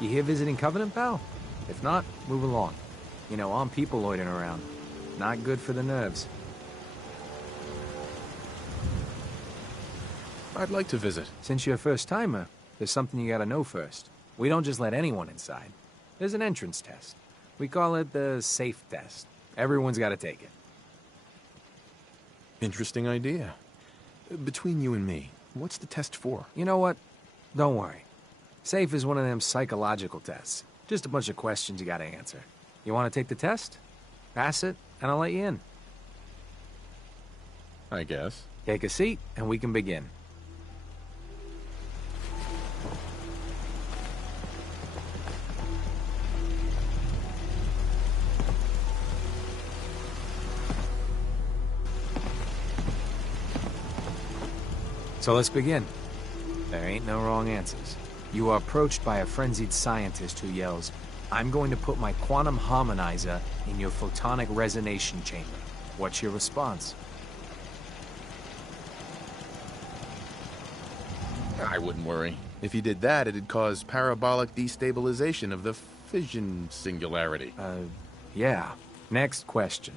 You here visiting Covenant, pal? If not, move along. You know, armed people loitering around. Not good for the nerves. I'd like to visit. Since you're a first-timer, there's something you gotta know first. We don't just let anyone inside. There's an entrance test. We call it the safe test. Everyone's gotta take it. Interesting idea. Between you and me, what's the test for? You know what? Don't worry. Safe is one of them psychological tests. Just a bunch of questions you gotta answer. You wanna take the test? Pass it, and I'll let you in. I guess. Take a seat, and we can begin. So let's begin. There ain't no wrong answers. You are approached by a frenzied scientist who yells, "I'm going to put my quantum harmonizer in your photonic resonation chamber." What's your response? I wouldn't worry. If he did that, it'd cause parabolic destabilization of the fission singularity. Yeah. Next question.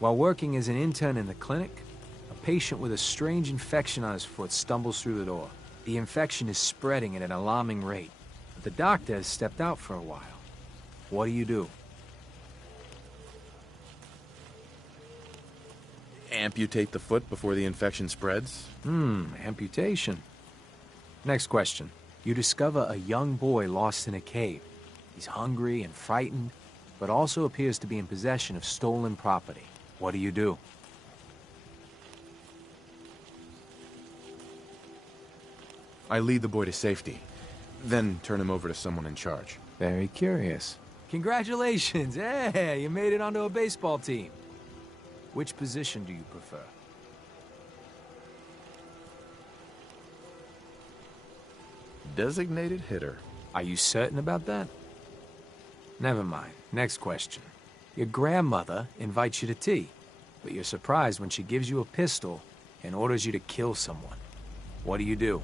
While working as an intern in the clinic, a patient with a strange infection on his foot stumbles through the door. The infection is spreading at an alarming rate, but the doctor has stepped out for a while. What do? Amputate the foot before the infection spreads? Amputation. Next question. You discover a young boy lost in a cave. He's hungry and frightened, but also appears to be in possession of stolen property. What do? I lead the boy to safety, then turn him over to someone in charge. Very curious. Congratulations! Hey, you made it onto a baseball team. Which position do you prefer? Designated hitter. Are you certain about that? Never mind. Next question. Your grandmother invites you to tea, but you're surprised when she gives you a pistol and orders you to kill someone. What do?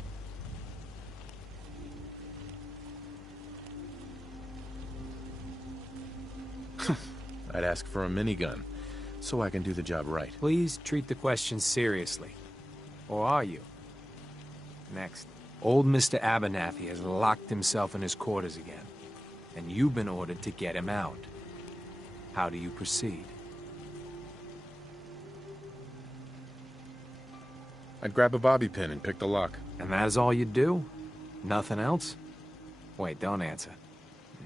I'd ask for a minigun, so I can do the job right. Please treat the questions seriously. Or are you? Next. Old Mr. Abernathy has locked himself in his quarters again, and you've been ordered to get him out. How do you proceed? I'd grab a bobby pin and pick the lock. And that is all you do? Nothing else? Wait, don't answer.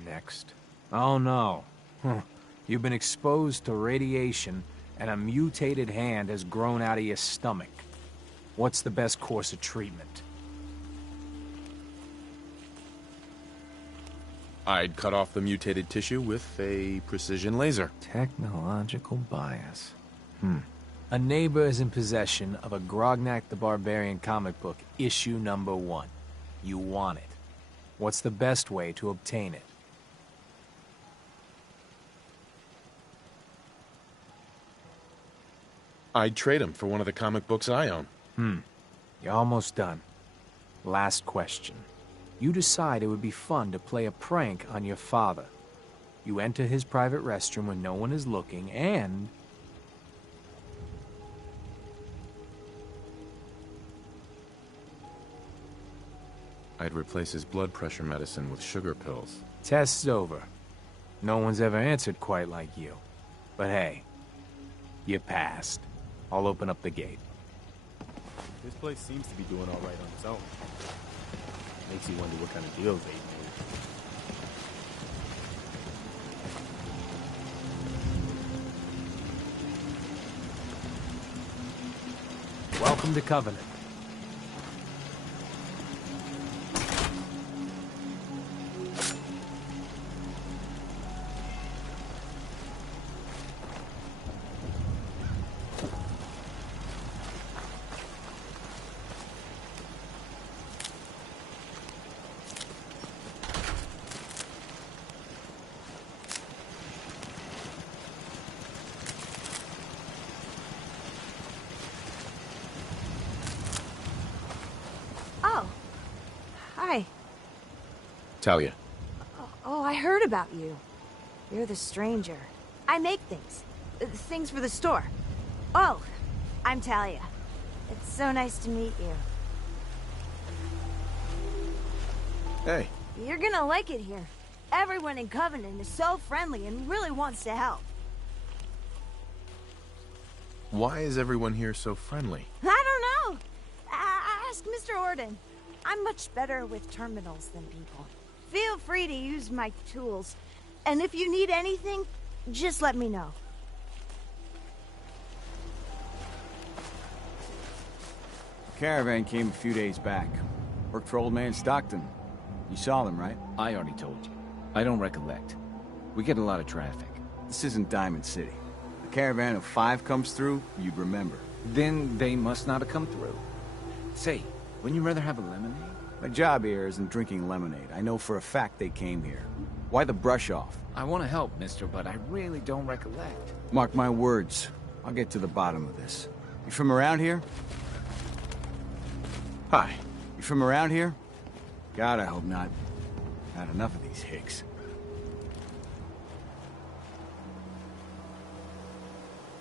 Next. Oh no. You've been exposed to radiation, and a mutated hand has grown out of your stomach. What's the best course of treatment? I'd cut off the mutated tissue with a precision laser. Technological bias. A neighbor is in possession of a Grognak the Barbarian comic book, issue number 1. You want it. What's the best way to obtain it? I'd trade him for one of the comic books I own. You're almost done. Last question. You decide it would be fun to play a prank on your father. You enter his private restroom when no one is looking, and... I'd replace his blood pressure medicine with sugar pills. Test's over. No one's ever answered quite like you. But hey, you passed. I'll open up the gate. This place seems to be doing all right on its own. Makes you wonder what kind of deals they made. Welcome to Covenant. Oh. Hi. Talia. heard about you. You're the stranger. I make things. Things for the store. Oh, I'm Talia. It's so nice to meet you. Hey, You're gonna like it here. Everyone in Covenant is so friendly and really wants to help. why is everyone here so friendly? I don't know. Ask Mr. Orden. I'm much better with terminals than people. Feel free to use my tools. And if you need anything, just let me know. Caravan came a few days back. Worked for Old Man Stockton. You saw them, right? I already told you. I don't recollect. We get a lot of traffic. This isn't Diamond City. A caravan of 5 comes through, you'd remember. Then they must not have come through. Say, wouldn't you rather have a lemonade? My job here isn't drinking lemonade. I know for a fact they came here. Why the brush off? I want to help, mister, but I really don't recollect. Mark my words. I'll get to the bottom of this. You from around here? Hi. You from around here? God, I hope not. Had enough of these hicks.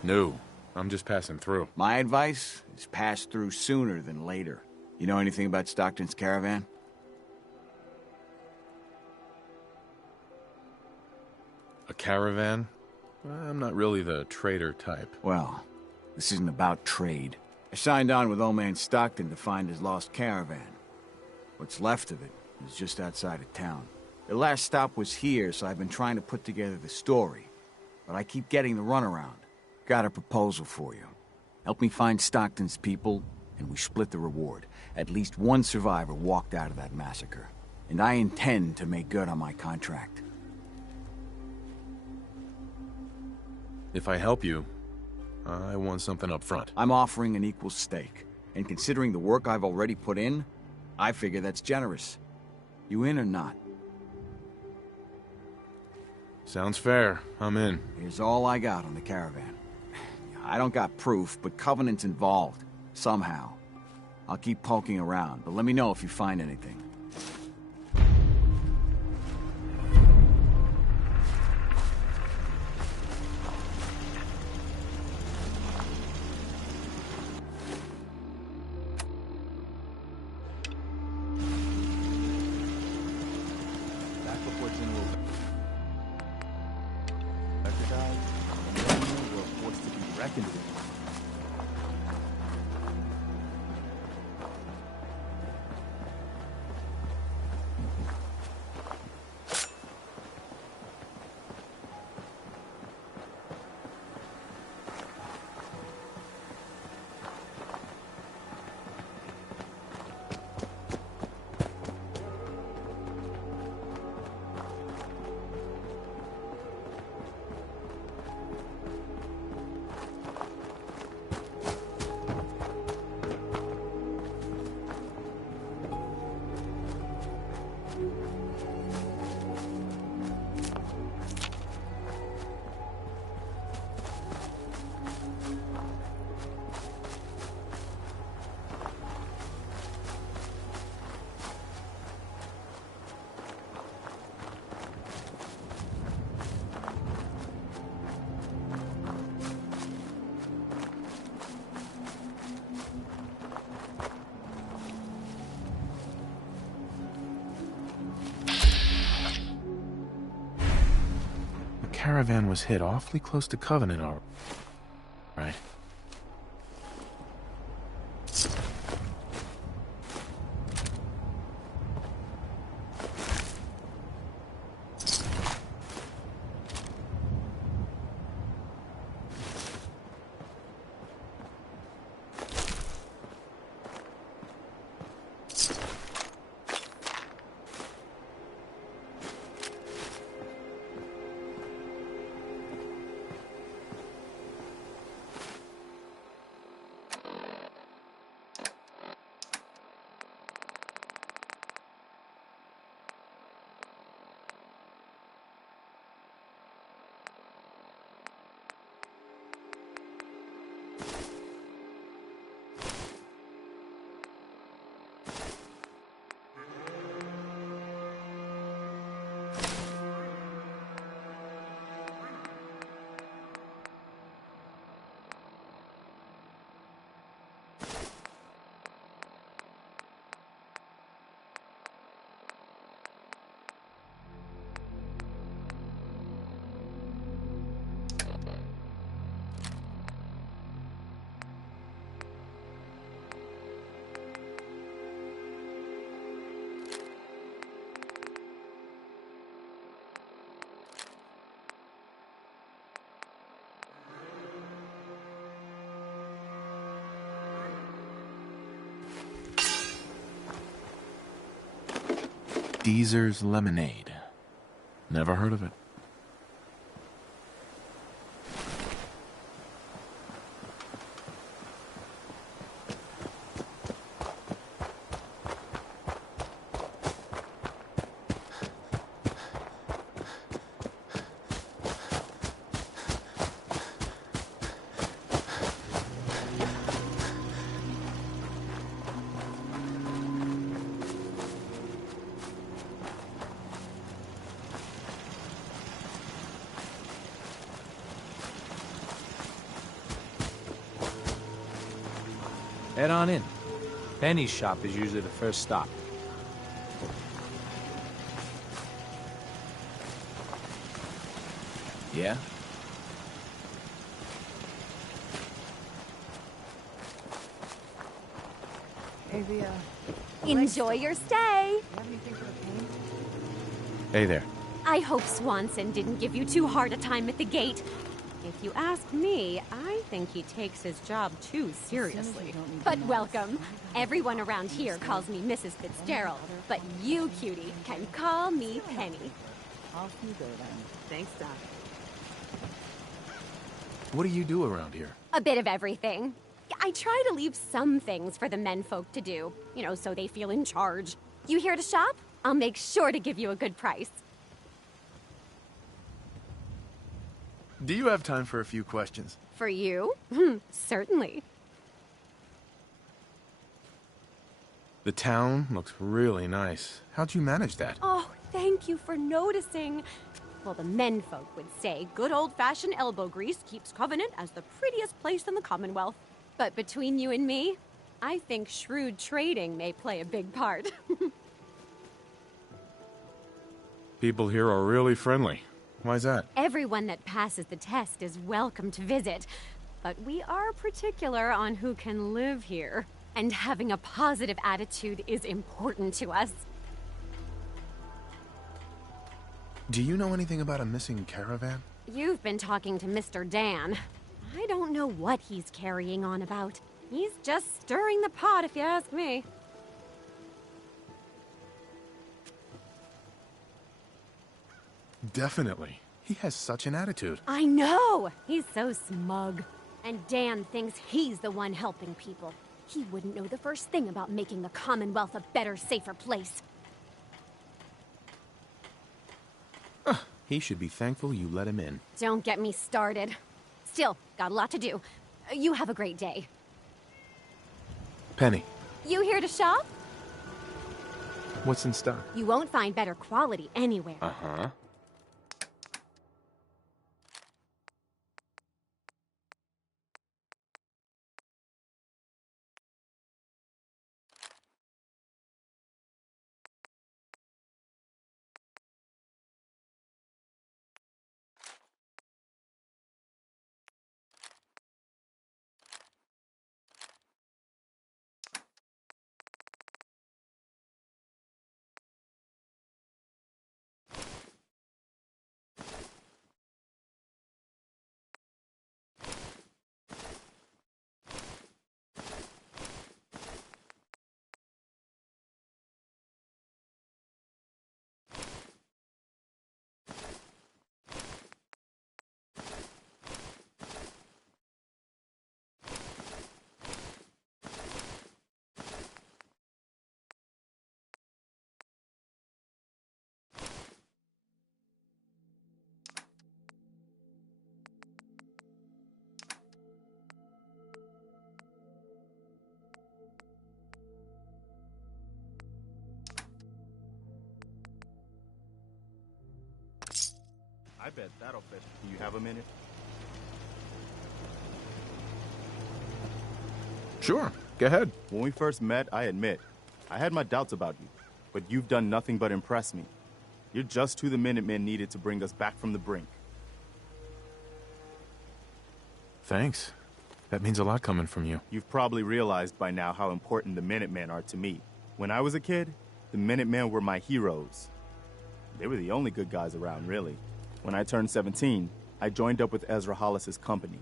No, I'm just passing through. My advice is pass through sooner than later. You know anything about Stockton's caravan? A caravan? I'm not really the trader type. Well, this isn't about trade. I signed on with Old Man Stockton to find his lost caravan. What's left of it is just outside of town. The last stop was here, so I've been trying to put together the story. But I keep getting the runaround. Got a proposal for you. Help me find Stockton's people, and we split the reward. At least one survivor walked out of that massacre. And I intend to make good on my contract. If I help you, I want something up front. I'm offering an equal stake. And considering the work I've already put in, I figure that's generous. You in or not? Sounds fair. I'm in. Here's all I got on the caravan. I don't got proof, but Covenant's involved. Somehow. I'll keep poking around, but let me know if you find anything. Back before General Becker died, the men were forced to be reckoned with. The caravan was hit awfully close to Covenant, all right. Deezer's Lemonade. Never heard of it. Head on in. Benny's shop is usually the first stop. Yeah? Enjoy your stay. Hey there. I hope Swanson didn't give you too hard a time at the gate. If you ask me, I think he takes his job too seriously. But welcome. Everyone around here calls me Mrs. Fitzgerald, but you, cutie, can call me Penny. Off you go then. Thanks, Doc. What do you do around here? A bit of everything. I try to leave some things for the menfolk to do, so they feel in charge. You here to shop? I'll make sure to give you a good price. Do you have time for a few questions? For you? Certainly. The town looks really nice. How'd you manage that? Oh, thank you for noticing. Well, the menfolk would say good old-fashioned elbow grease keeps Covenant as the prettiest place in the Commonwealth. But between you and me, I think shrewd trading may play a big part. People here are really friendly. Why's that? Everyone that passes the test is welcome to visit. But we are particular on who can live here. And having a positive attitude is important to us. Do you know anything about a missing caravan? You've been talking to Mr. Dan. I don't know what he's carrying on about. He's just stirring the pot, if you ask me. Definitely. He has such an attitude. I know! He's so smug. And Dan thinks he's the one helping people. He wouldn't know the first thing about making the Commonwealth a better, safer place. He should be thankful you let him in. Don't get me started. Still, got a lot to do. You have a great day. Penny, You here to shop? what's in stock? You won't find better quality anywhere. Uh-huh. I bet that'll fit. Do you have a minute? Sure. Go ahead. When we first met, I admit, I had my doubts about you. But you've done nothing but impress me. You're just who the Minutemen needed to bring us back from the brink. Thanks. That means a lot coming from you. You've probably realized by now how important the Minutemen are to me. When I was a kid, the Minutemen were my heroes. They were the only good guys around, really. When I turned 17, I joined up with Ezra Hollis's company.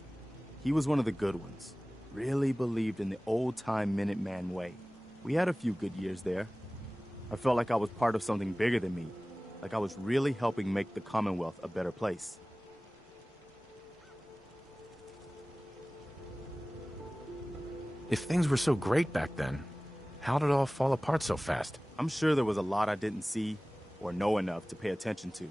He was one of the good ones. Really believed in the old-time Minuteman way. We had a few good years there. I felt like I was part of something bigger than me, like I was really helping make the Commonwealth a better place. If things were so great back then, how did it all fall apart so fast? I'm sure there was a lot I didn't see or know enough to pay attention to.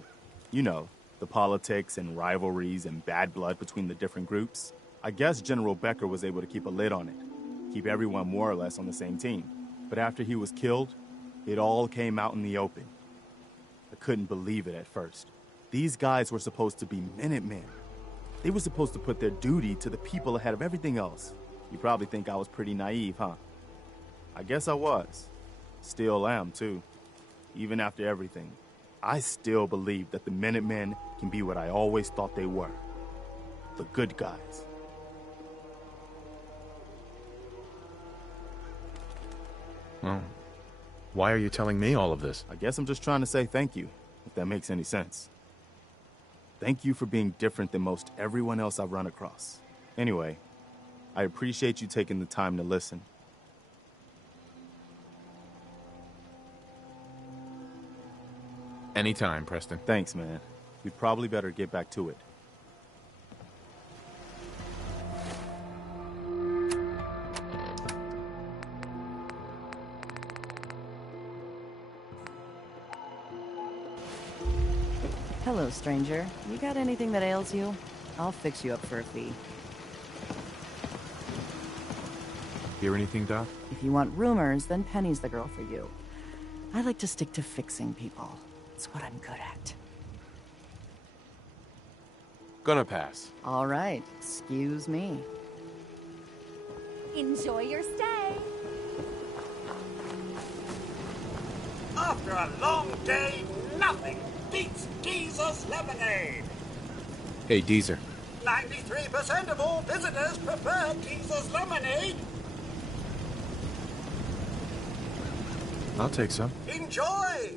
You know, the politics and rivalries and bad blood between the different groups. I guess General Becker was able to keep a lid on it, keep everyone more or less on the same team. But after he was killed, it all came out in the open. I couldn't believe it at first. These guys were supposed to be Minutemen. They were supposed to put their duty to the people ahead of everything else. You probably think I was pretty naive, huh? I guess I was. Still am, too. Even after everything, I still believe that the Minutemen can be what I always thought they were. The good guys. Well, why are you telling me all of this? I guess I'm just trying to say thank you, if that makes any sense. Thank you for being different than most everyone else I've run across. Anyway, I appreciate you taking the time to listen. Anytime, Preston. Thanks, man. We'd probably better get back to it. Hello, stranger. You got anything that ails you? I'll fix you up for a fee. Hear anything, Doc? If you want rumors, then Penny's the girl for you. I like to stick to fixing people. It's what I'm good at. Gonna pass. All right, excuse me. Enjoy your stay. After a long day, nothing beats Deezer's lemonade. Hey, Deezer. 93% of all visitors prefer Deezer's lemonade. I'll take some. Enjoy!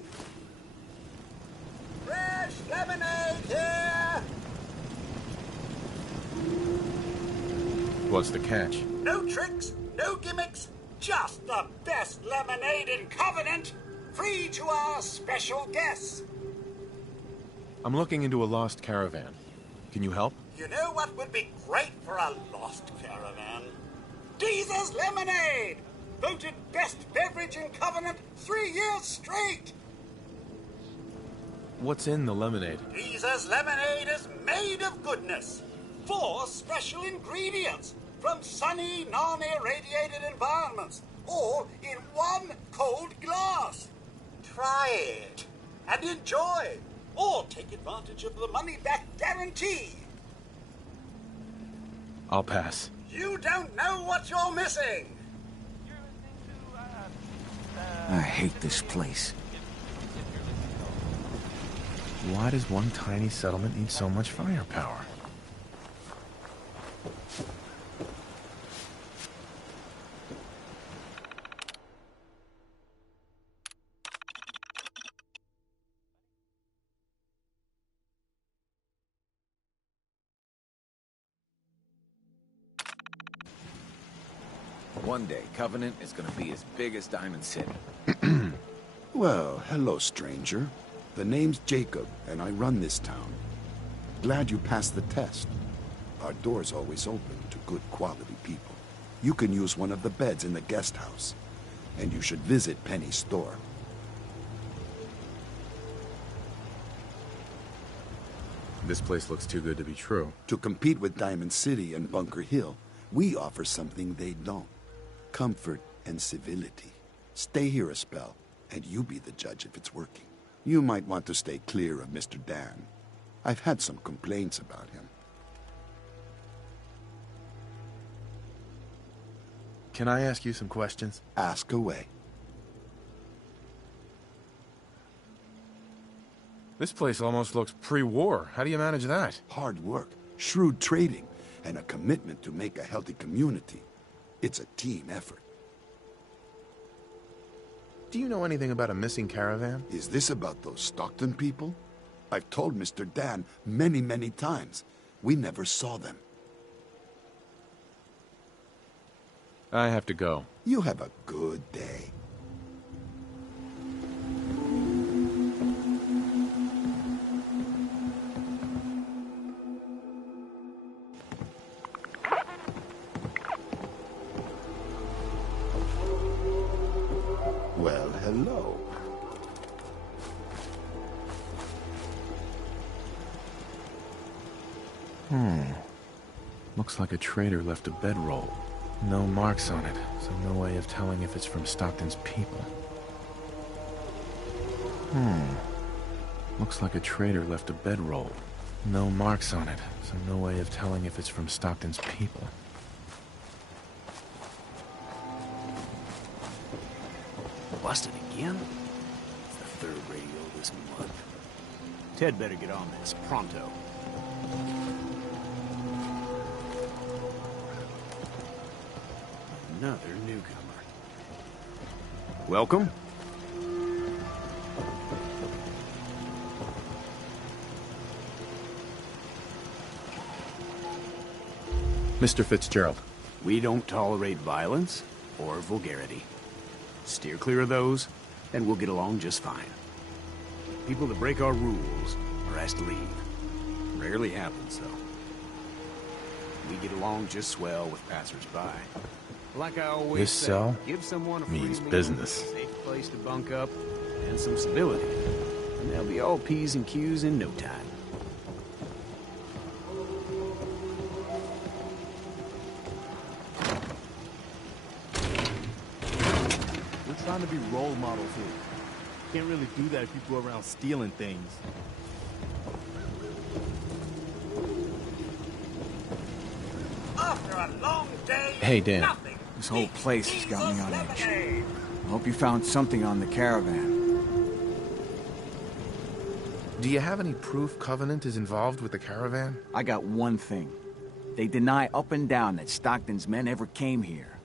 Fresh lemonade here! What's the catch? No tricks, no gimmicks, just the best lemonade in Covenant, free to our special guests. I'm looking into a lost caravan. Can you help? You know what would be great for a lost caravan? Deezer's lemonade! Voted best beverage in Covenant 3 years straight! What's in the lemonade? Deezer's lemonade is made of goodness. 4 special ingredients from sunny, non-irradiated environments, all in 1 cold glass. Try it and enjoy, or take advantage of the money-back guarantee. I'll pass. You don't know what you're missing. I hate this place. Why does one tiny settlement need so much firepower? One day, Covenant is gonna be as big as Diamond City. Well, hello, stranger. The name's Jacob, and I run this town. Glad you passed the test. Our door's always open to good quality people. You can use one of the beds in the guest house, and you should visit Penny's store. This place looks too good to be true. To compete with Diamond City and Bunker Hill, we offer something they don't. Comfort and civility. Stay here a spell, and you be the judge if it's working. You might want to stay clear of Mr. Dan. I've had some complaints about him. Can I ask you some questions? Ask away. This place almost looks pre-war. How do you manage that? Hard work, shrewd trading, and a commitment to make a healthy community. It's a team effort. Do you know anything about a missing caravan? Is this about those Stockton people? I've told Mr. Dan many, many times. We never saw them. I have to go. You have a good day. Looks like a trader left a bedroll. No marks on it, so no way of telling if it's from Stockton's people. Looks like a trader left a bedroll. No marks on it, so no way of telling if it's from Stockton's people. Busted again? It's the third radio this month. Ted better get on this, pronto. Another newcomer. Welcome. Mr. Fitzgerald. We don't tolerate violence or vulgarity. Steer clear of those, and we'll get along just fine. People that break our rules are asked to leave. Rarely happens, though. We get along just swell with passers-by. Like I always This say, cell give someone a free means meal, business. a safe place to bunk up, and some stability. And they'll be all P's and Q's in no time. We're trying to be role models here. Can't really do that if you go around stealing things. After a long day, Hey, Dan. nothing This whole beats place has got me Jesus on edge. lemonade. I hope you found something on the caravan. Do you have any proof Covenant is involved with the caravan? I got one thing. They deny up and down that Stockton's men ever came here.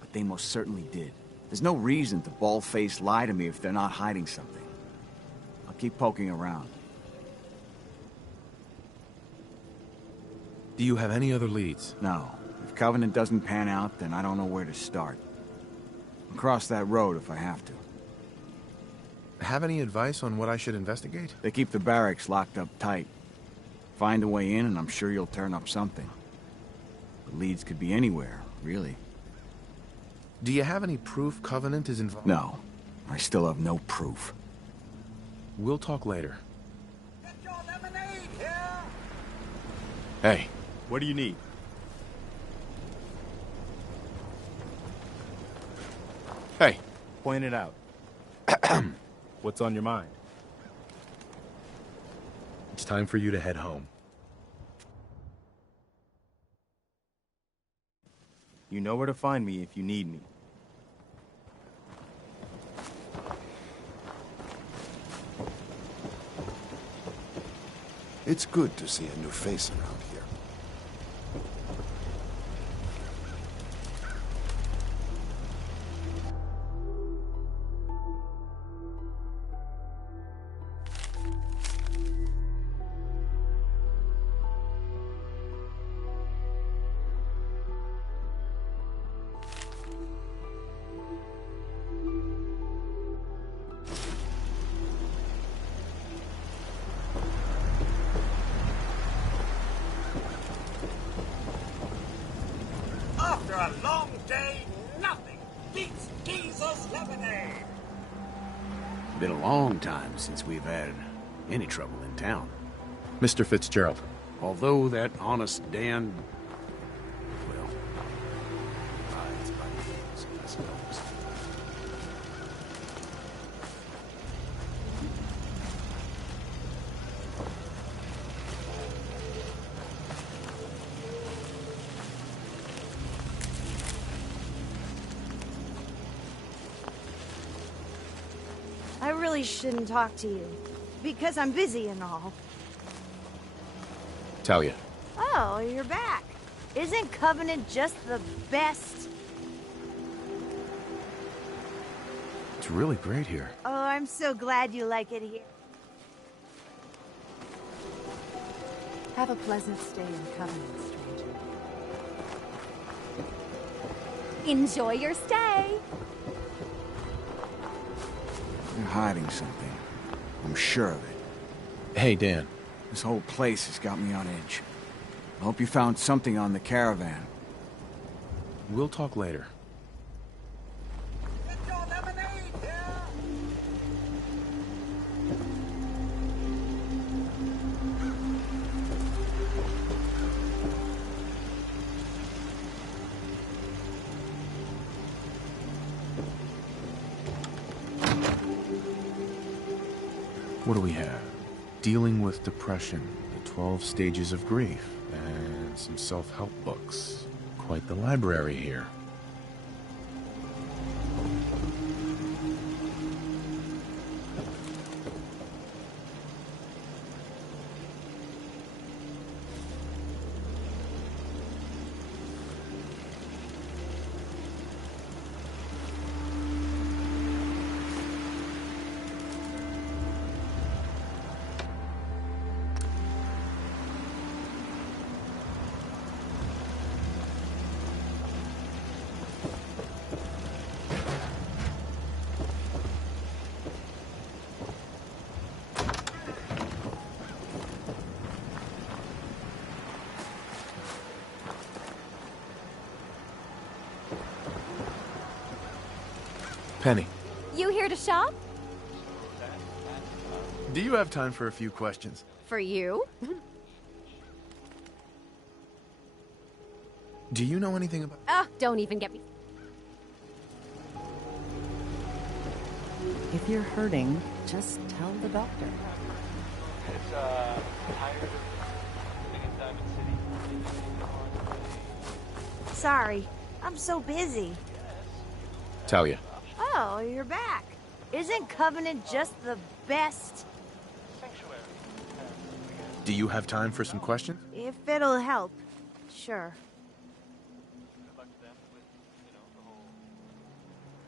But they most certainly did. There's no reason to bald-faced lie to me if they're not hiding something. I'll keep poking around. Do you have any other leads? No. If Covenant doesn't pan out, then I don't know where to start. I'll cross that road if I have to. Have any advice on what I should investigate? They keep the barracks locked up tight. Find a way in, and I'm sure you'll turn up something. The leads could be anywhere, really. Do you have any proof Covenant is involved? No. I still have no proof. We'll talk later. Get your lemonade here. Hey. What do you need? Hey. Point it out. What's on your mind? It's time for you to head home. You know where to find me if you need me. It's good to see a new face around here. After a long day, nothing beats Jesus lemonade. Been a long time since we've had any trouble in town. Mr. Fitzgerald. Although that honest Dan... well... hides by the heels, I suppose. I really shouldn't talk to you, because I'm busy and all. Talia. Oh, you're back. Isn't Covenant just the best? It's really great here. Oh, I'm so glad you like it here. Have a pleasant stay in Covenant, stranger. Enjoy your stay. You're hiding something. I'm sure of it. Hey, Dan. This whole place has got me on edge. I hope you found something on the caravan. We'll talk later. Get your lemonade here. What do we have? Dealing with depression, the 12 stages of grief, and some self-help books. Quite the library here. Penny, You here to shop? do you have time for a few questions? For you? Do you know anything about... Oh, don't even get me. If you're hurting, just tell the doctor. It's, tired of living in Diamond City. Sorry, I'm so busy. Talia. Oh, you're back. Isn't Covenant just the best? Do you have time for some questions? If it'll help, sure.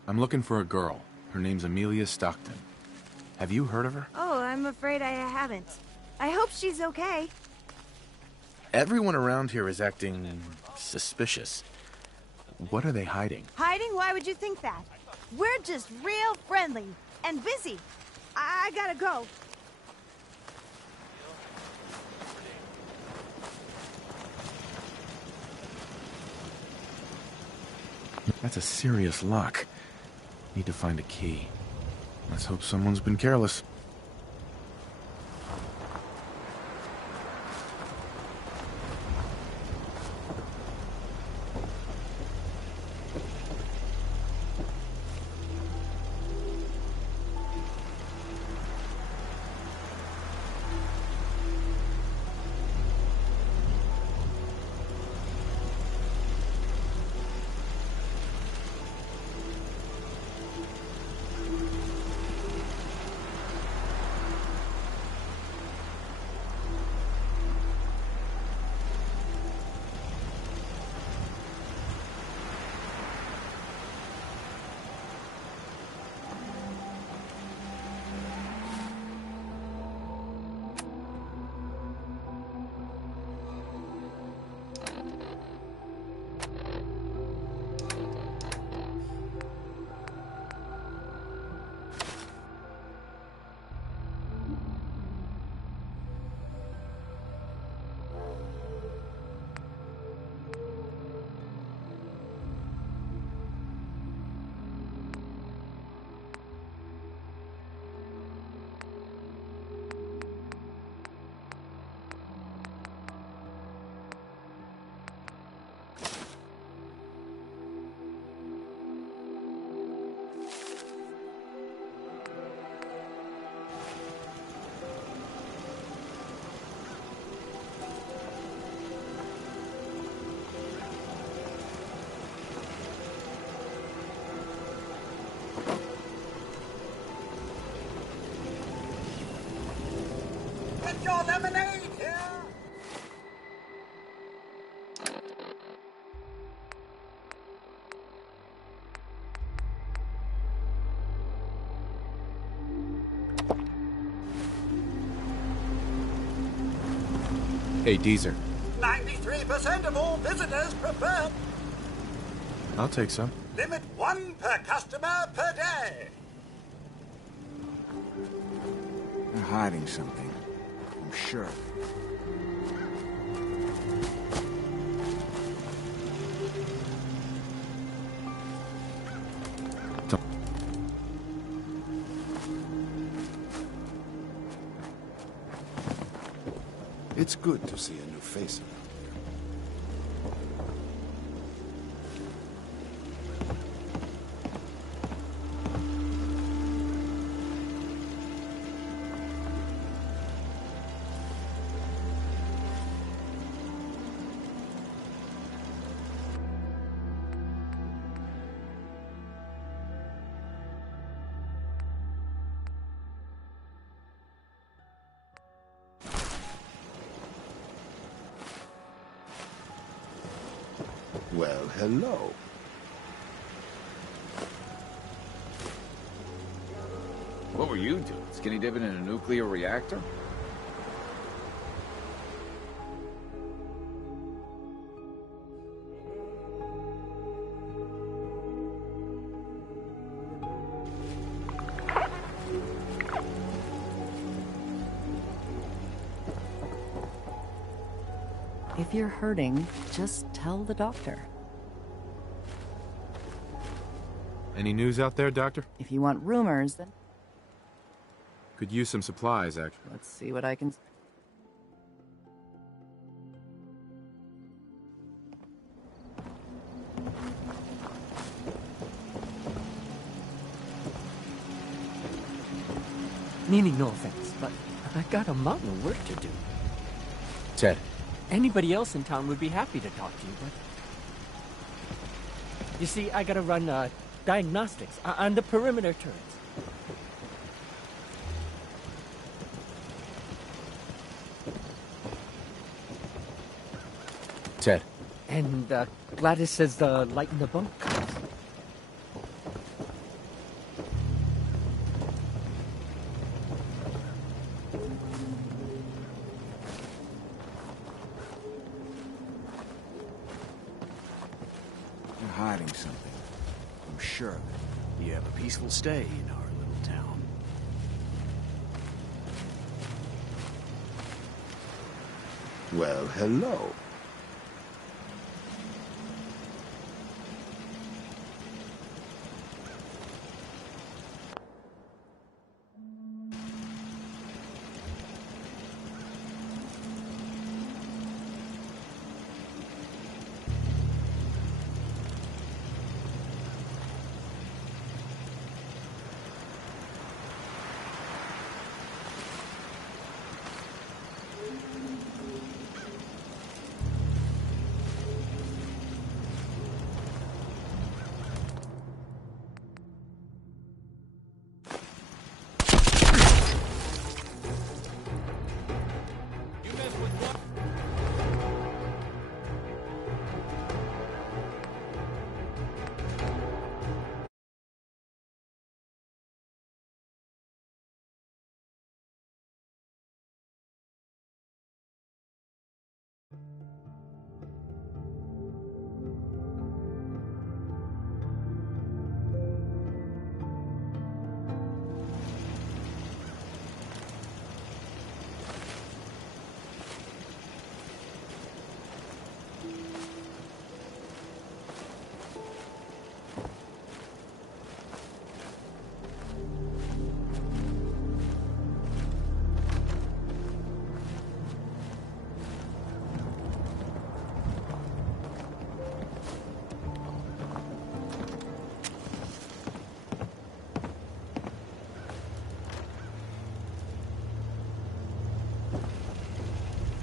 I'm looking for a girl. Her name's Amelia Stockton. Have you heard of her? Oh, I'm afraid I haven't. I hope she's okay. Everyone around here is acting suspicious. What are they hiding? Hiding? Why would you think that? We're just real friendly and busy. I gotta go. That's a serious lock. Need to find a key. Let's hope someone's been careless. Get your lemonade here! Hey, Deezer. 93% of all visitors prefer. I'll take some. Limit 1 per customer per day. They're hiding something. I'm sure. It's good to see a new face around here. Well, hello. What were you doing? Skinny dipping in a nuclear reactor? If you're hurting, just tell the doctor. Any news out there, Doctor? If you want rumors, then Could use some supplies, actually. let's see what I can... Meaning no offense, but I got a mountain of work to do. Ted. Anybody else in town would be happy to talk to you, but... You see, I gotta run diagnostics on the perimeter turrets. Ted. And Gladys says the light in the bunkers. You're hiding something. I'm sure of it. You have a peaceful stay in our little town. Well, hello.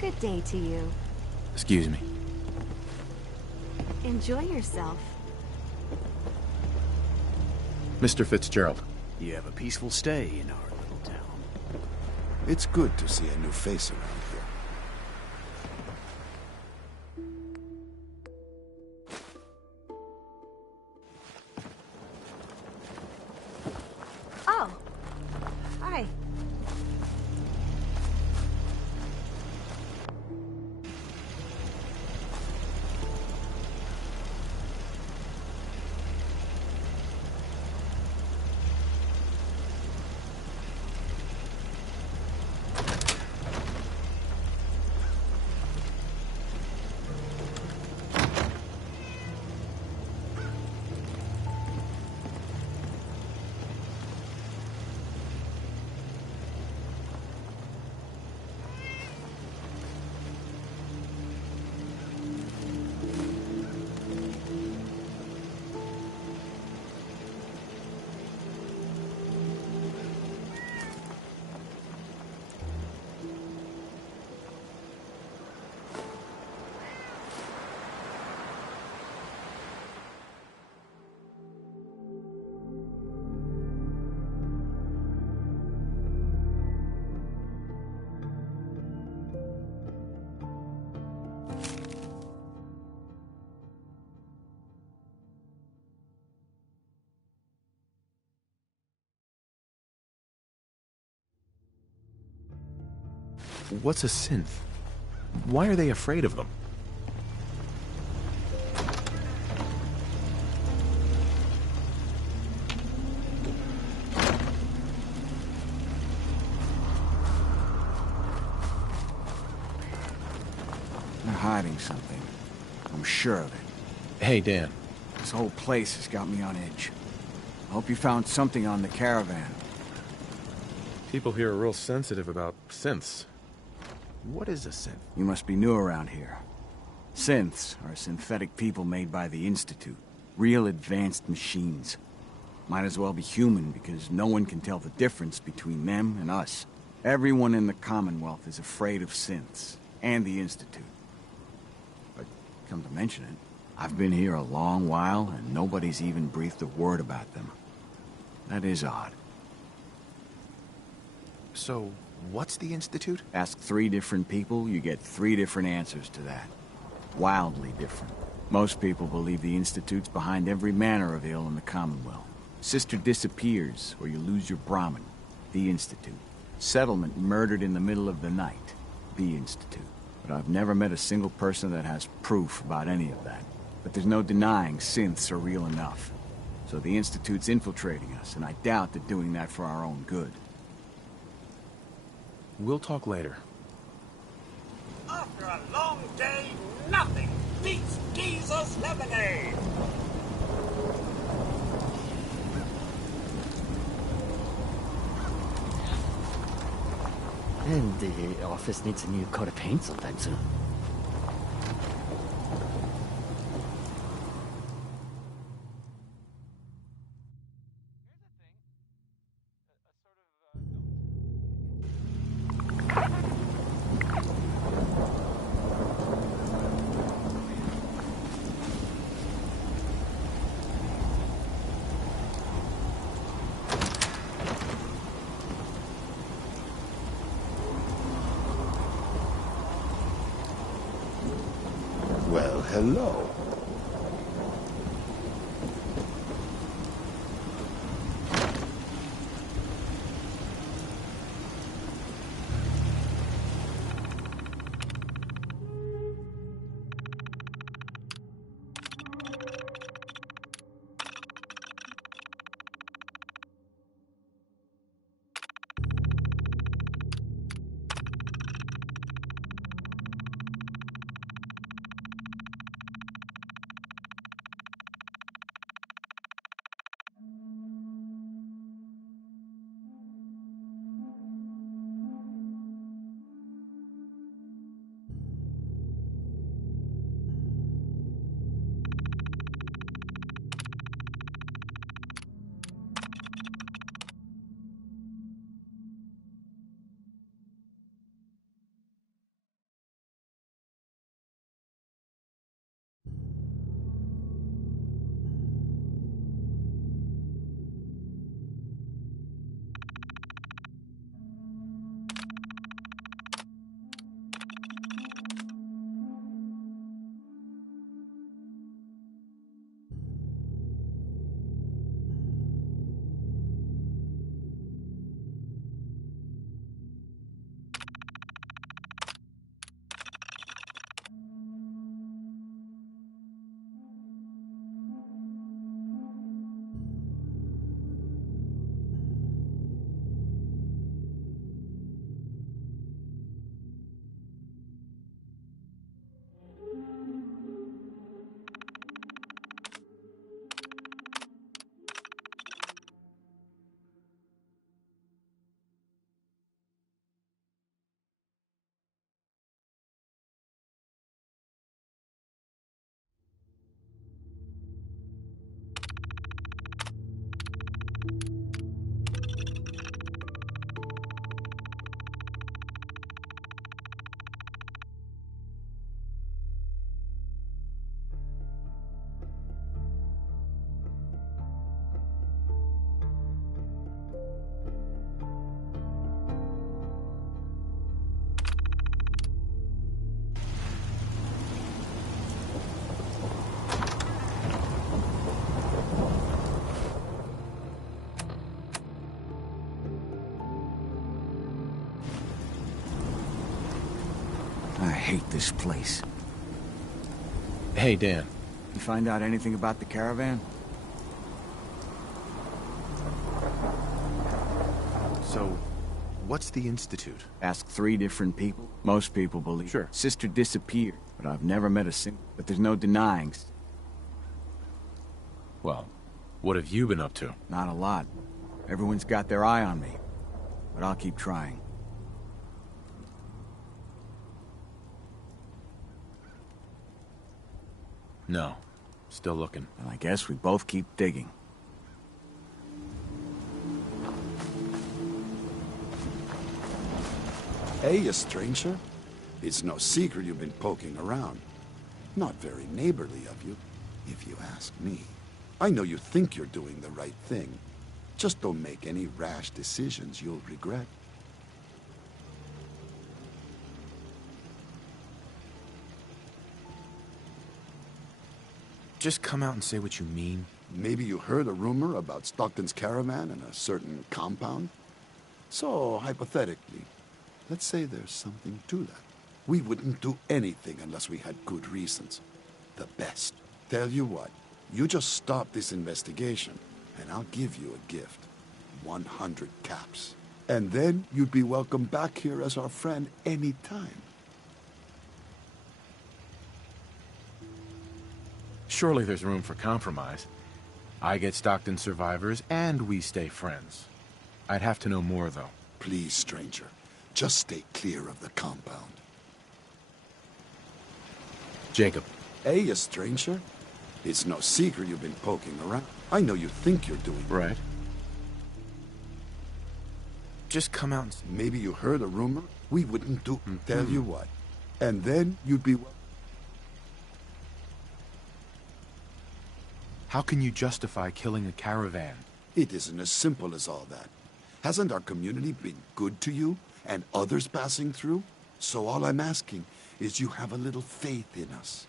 Good day to you. Excuse me. Enjoy yourself. Mr. Fitzgerald. You have a peaceful stay in our little town. It's good to see a new face around here. Oh. Hi. What's a synth? Why are they afraid of them? They're hiding something. I'm sure of it. Hey, Dan. This whole place has got me on edge. I hope you found something on the caravan. People here are real sensitive about synths. What is a synth? You must be new around here. Synths are synthetic people made by the Institute. Real advanced machines. Might as well be human because no one can tell the difference between them and us. Everyone in the Commonwealth is afraid of synths and the Institute. But come to mention it, I've been here a long while and nobody's even breathed a word about them. That is odd. So, what's the Institute? Ask 3 different people, you get 3 different answers to that. Wildly different. Most people believe the Institute's behind every manner of ill in the Commonwealth. Sister disappears, or you lose your Brahmin. The Institute. Settlement murdered in the middle of the night. The Institute. But I've never met a single person that has proof about any of that. But there's no denying synths are real enough. So the Institute's infiltrating us, and I doubt they're doing that for our own good. We'll talk later. After a long day, nothing beats Jesus lemonade. And the office needs a new coat of paint sometime soon. Well, hello. hate this place. Hey, Dan. You find out anything about the caravan? So, what's the Institute? Ask 3 different people. Most people believe Sure. Sister disappeared, but I've never met a single. But there's no denying. Well, what have you been up to? Not a lot. Everyone's got their eye on me, but I'll keep trying. No. Still looking. And I guess we both keep digging. Hey, you stranger. It's no secret you've been poking around. Not very neighborly of you, if you ask me. I know you think you're doing the right thing. Just don't make any rash decisions you'll regret. Just come out and say what you mean. Maybe you heard a rumor about Stockton's caravan in a certain compound? So, hypothetically, let's say there's something to that. We wouldn't do anything unless we had good reasons. The best. Tell you what, you just stop this investigation, and I'll give you a gift. 100 caps. And then you'd be welcome back here as our friend any time. Surely there's room for compromise. I get Stockton survivors, and we stay friends. I'd have to know more, though. Please, stranger. Just stay clear of the compound. Jacob. Hey, you stranger. It's no secret you've been poking around. I know you think you're doing right. Just come out and say. Maybe you heard a rumor? We wouldn't do... Tell you what. And then you'd be... How can you justify killing a caravan? It isn't as simple as all that. Hasn't our community been good to you and others passing through? So all I'm asking is you have a little faith in us.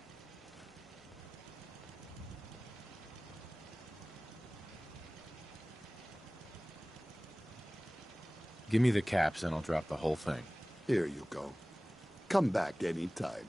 Give me the caps and I'll drop the whole thing. Here you go. Come back anytime.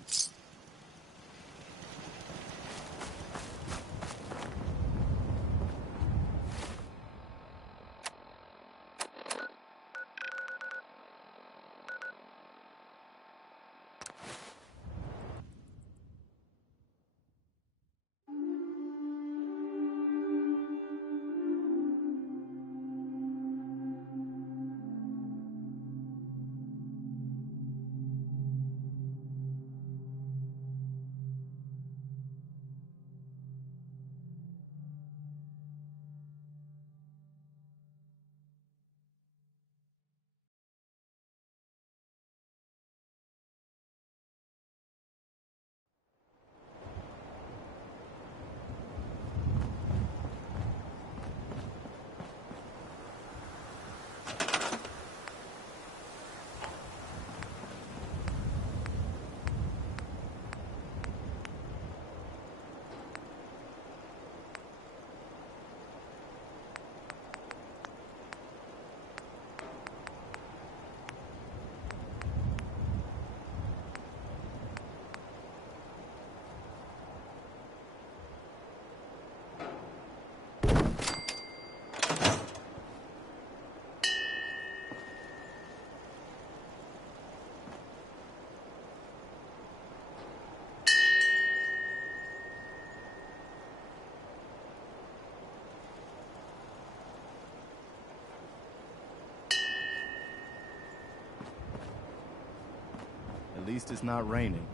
At least it's not raining.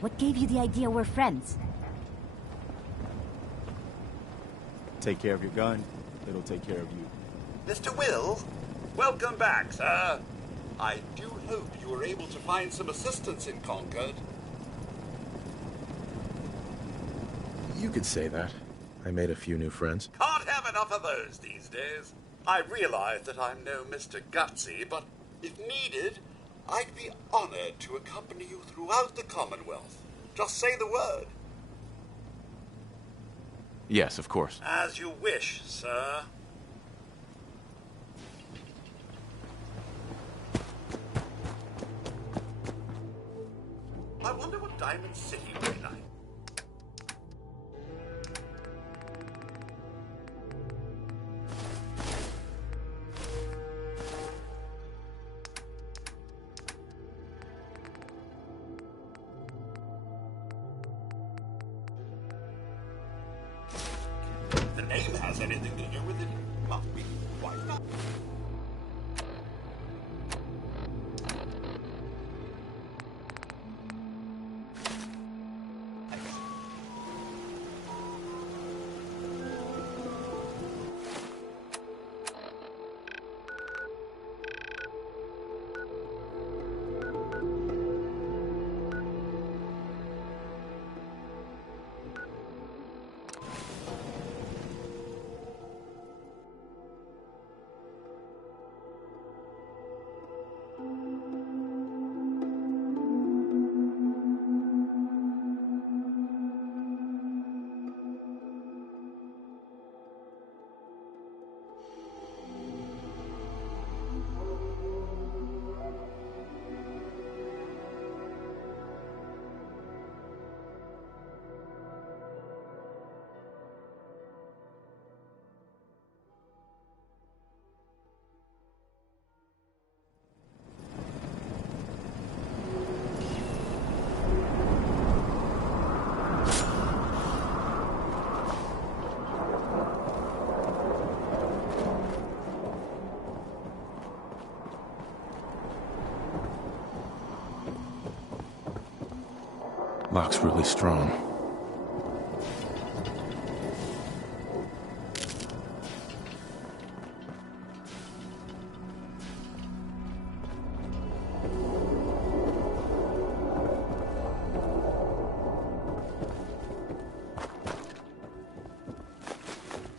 What gave you the idea we're friends? Take care of your gun, it'll take care of you. Mr. Will, welcome back, sir. I do hope you were able to find some assistance in Concord. You could say that. I made a few new friends. Can't have enough of those these days. I realize that I'm no Mr. Gutsy, but if needed, I'd be honored to accompany you throughout the Commonwealth. Just say the word. Yes, of course. As you wish, sir. I wonder what Diamond City will be like. If the name has anything to do with it, it must be quite nice. Lock's really strong.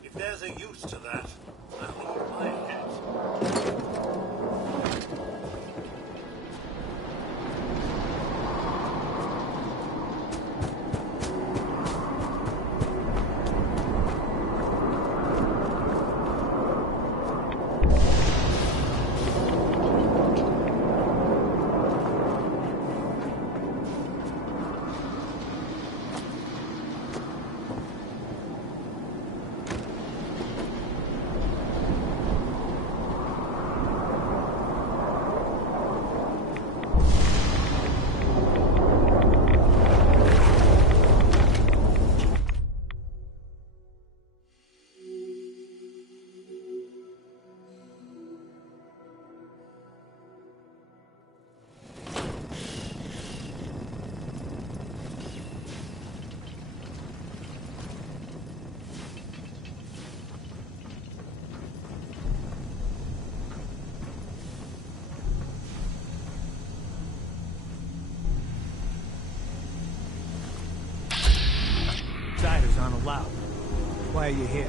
If there's a use to that, I'll hold my hat. Outsiders aren't allowed. Why are you here?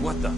What the?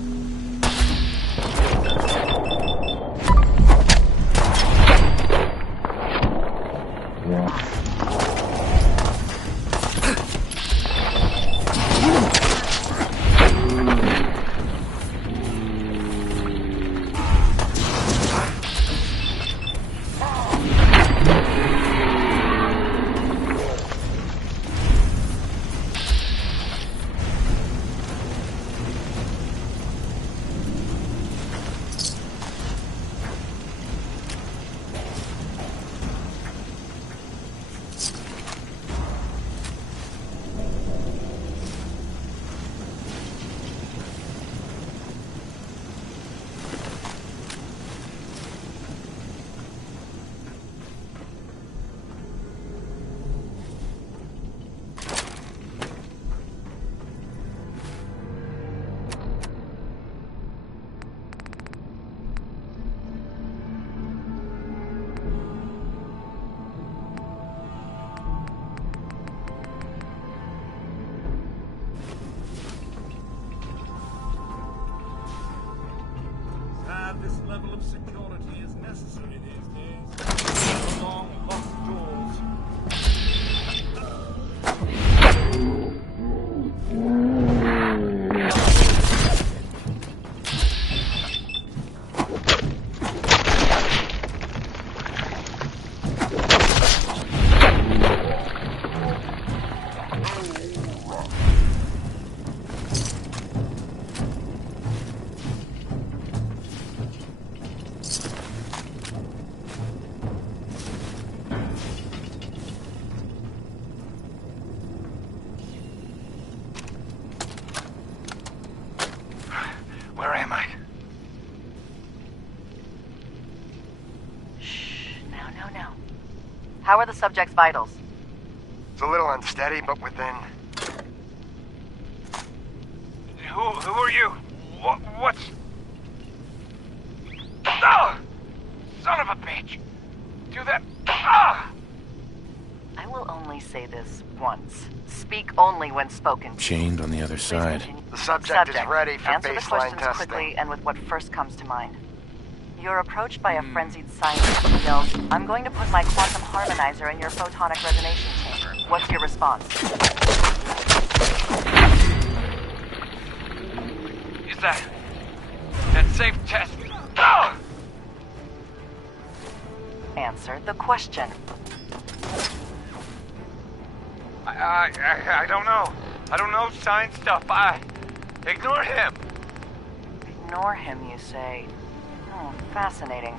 This level of security is necessary these days. Long locked doors. How are the subject's vitals? It's a little unsteady, but within. Who are you? What's... Oh! Son of a bitch! Do that... Ah! I will only say this once. Speak only when spoken to. Chained on the other side. The subject is ready for Answer the baseline questions testing. quickly and with what first comes to mind. You're approached by a frenzied scientist who yells, "I'm going to put my quantum harmonizer in your photonic resonation chamber." What's your response? Is that safe test? Oh! Answer the question. I don't know. I don't know science stuff. Ignore him. Ignore him, you say? Oh, fascinating.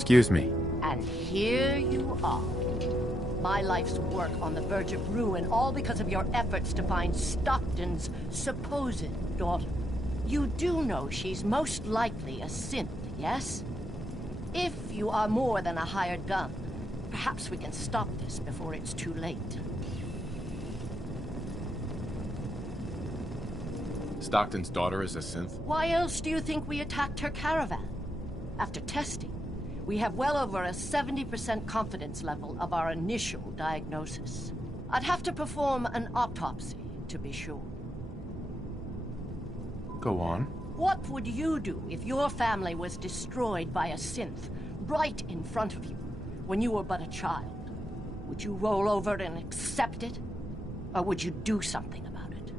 Excuse me. And here you are. My life's work on the verge of ruin, all because of your efforts to find Stockton's supposed daughter. You do know she's most likely a synth, yes? If you are more than a hired gun, perhaps we can stop this before it's too late. Stockton's daughter is a synth? Why else do you think we attacked her caravan? After testing, we have well over a 70% confidence level of our initial diagnosis. I'd have to perform an autopsy to be sure. Go on. What would you do if your family was destroyed by a synth right in front of you when you were but a child? Would you roll over and accept it? Or would you do something about it?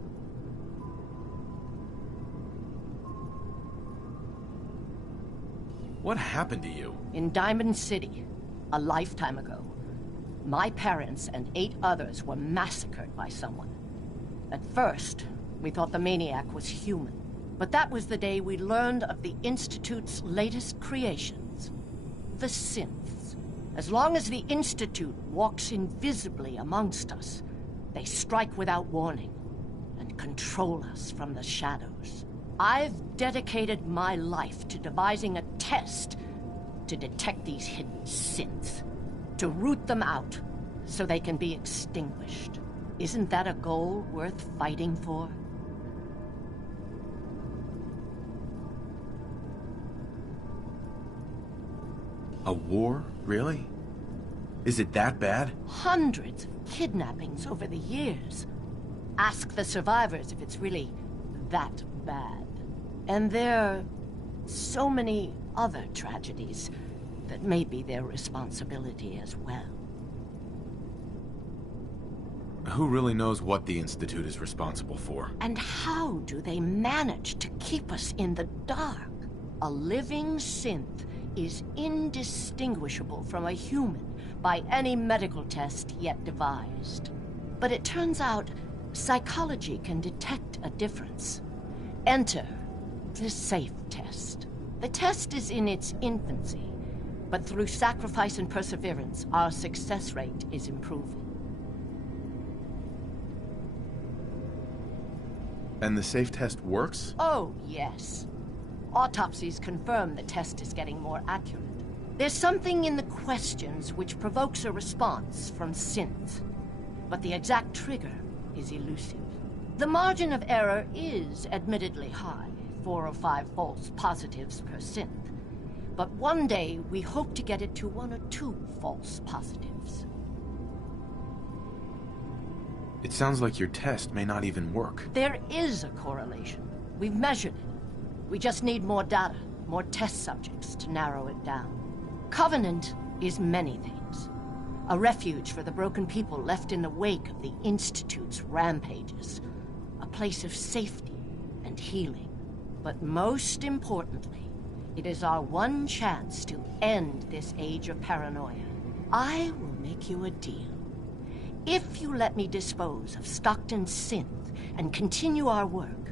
What happened to you? In Diamond City, a lifetime ago, my parents and 8 others were massacred by someone. At first, we thought the maniac was human. But that was the day we learned of the Institute's latest creations, the synths. As long as the Institute walks invisibly amongst us, they strike without warning and control us from the shadows. I've dedicated my life to devising a test to detect these hidden synths, to root them out so they can be extinguished. Isn't that a goal worth fighting for? A war? Really? Is it that bad? Hundreds of kidnappings over the years. Ask the survivors if it's really that bad. And there are so many other tragedies that may be their responsibility as well. Who really knows what the Institute is responsible for? And how do they manage to keep us in the dark? A living synth is indistinguishable from a human by any medical test yet devised. But it turns out psychology can detect a difference. Enter the SAFE test. The test is in its infancy, but through sacrifice and perseverance, our success rate is improving. And the SAFE test works? Oh, yes. Autopsies confirm the test is getting more accurate. There's something in the questions which provokes a response from synths, but the exact trigger is elusive. The margin of error is admittedly high, 4 or 5 false positives per synth. But one day, we hope to get it to 1 or 2 false positives. It sounds like your test may not even work. There is a correlation. We've measured it. We just need more data, more test subjects to narrow it down. Covenant is many things. A refuge for the broken people left in the wake of the Institute's rampages. A place of safety and healing. But most importantly, it is our one chance to end this age of paranoia. I will make you a deal. If you let me dispose of Stockton's synth and continue our work,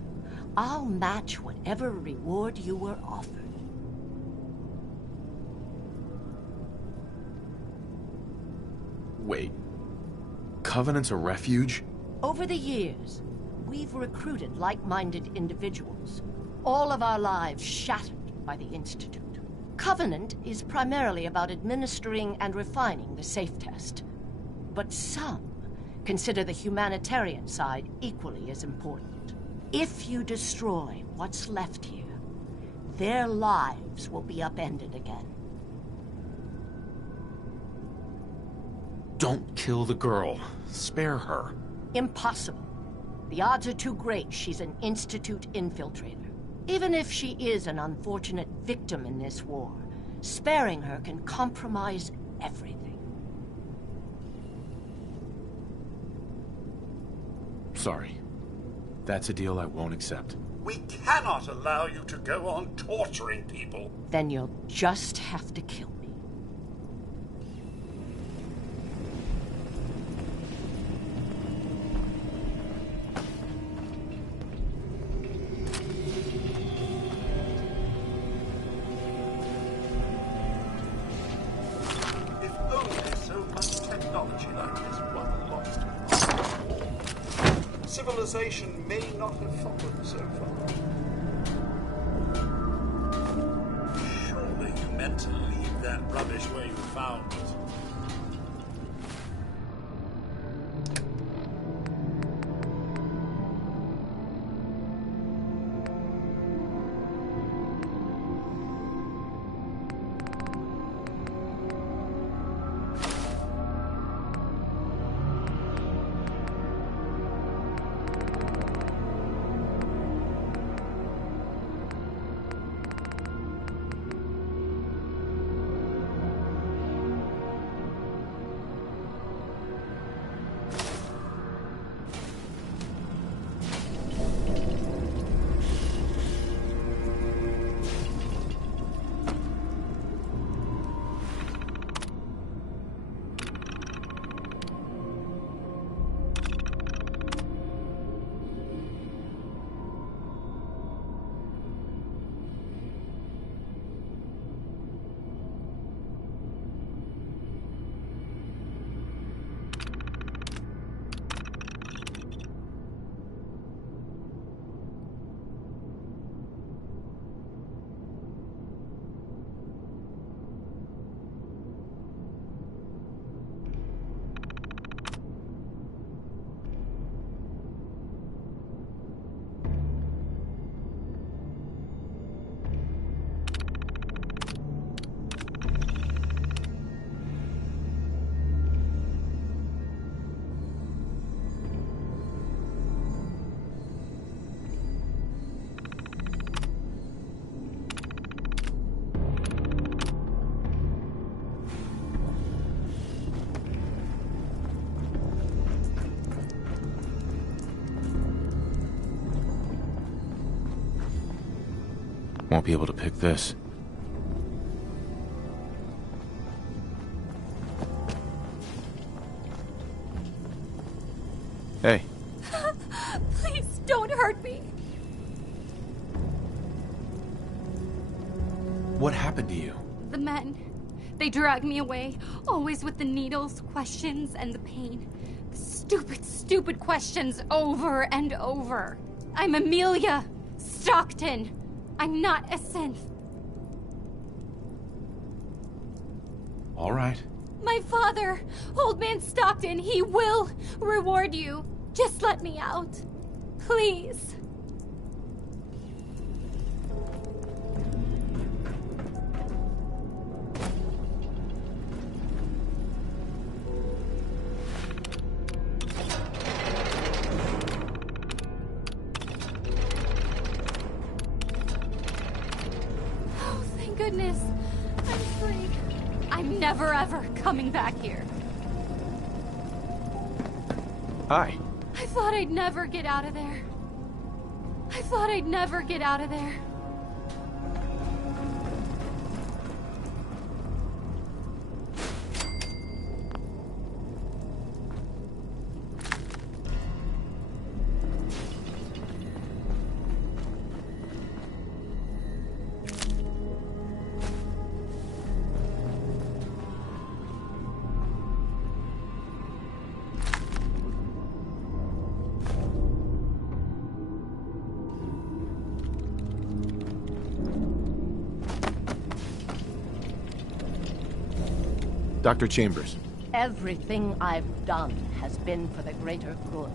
I'll match whatever reward you were offered. Wait. Covenant's a refuge? Over the years, we've recruited like-minded individuals. All of our lives shattered by the Institute. Covenant is primarily about administering and refining the SAFE test. But some consider the humanitarian side equally as important. If you destroy what's left here, their lives will be upended again. Don't kill the girl. Spare her. Impossible. The odds are too great she's an Institute infiltrator. Even if she is an unfortunate victim in this war, sparing her can compromise everything. Sorry. That's a deal I won't accept. We cannot allow you to go on torturing people. Then you'll just have to kill me. civilization may not have followed so far. Surely you meant to leave that rubbish where you found it. Won't be able to pick this. Hey. Please don't hurt me. What happened to you? The men. They drag me away, always with the needles, questions, and the pain. The stupid, stupid questions over and over. I'm Amelia Stockton. I'm not a synth. All right. My father, Old Man Stockton, he will reward you. Just let me out. Please. Oh, thank goodness. I'm free. I'm never ever coming back here. Hi. I thought I'd never get out of there. I thought I'd never get out of there. Dr. Chambers. Everything I've done has been for the greater good.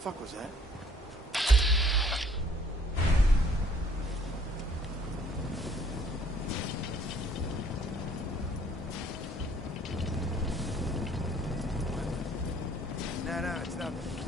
fuck was that? No, it's nothing.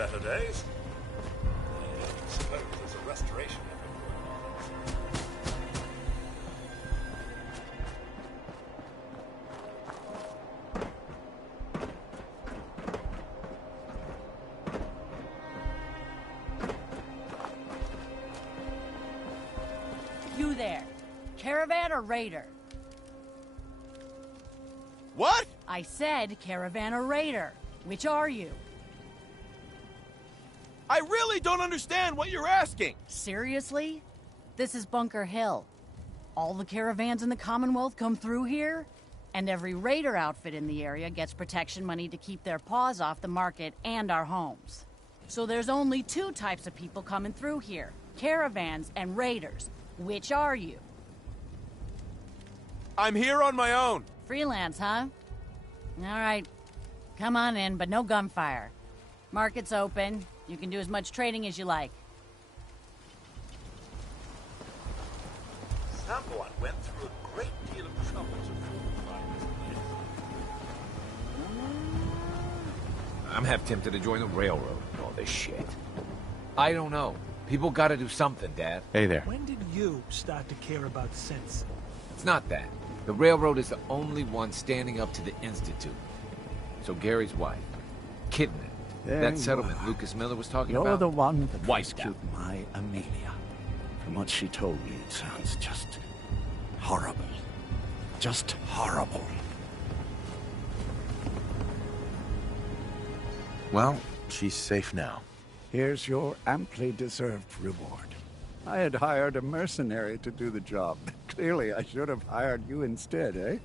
better days. I suppose there's a restoration You there. Caravan or raider? What? I said caravan or raider. Which are you? I really don't understand what you're asking. Seriously? This is Bunker Hill. All the caravans in the Commonwealth come through here, and every raider outfit in the area gets protection money to keep their paws off the market and our homes. So there's only two types of people coming through here, caravans and raiders. Which are you? I'm here on my own. Freelance, huh? All right. Come on in, but no gunfire. Market's open. You can do as much trading as you like. Someone went through a great deal of trouble to find this place. I'm half tempted to join the railroad and all this shit. I don't know. People gotta do something, Dad. Hey there. When did you start to care about sense? It's not that. The railroad is the only one standing up to the Institute. So Gary's wife, kidnapped. There That you settlement are. Lucas Miller was talking You're about. the one that wiped out. rescued my Amelia. From what she told me, it sounds just horrible. Just horrible. Well, she's safe now. Here's your amply deserved reward. I had hired a mercenary to do the job. Clearly, I should have hired you instead, eh?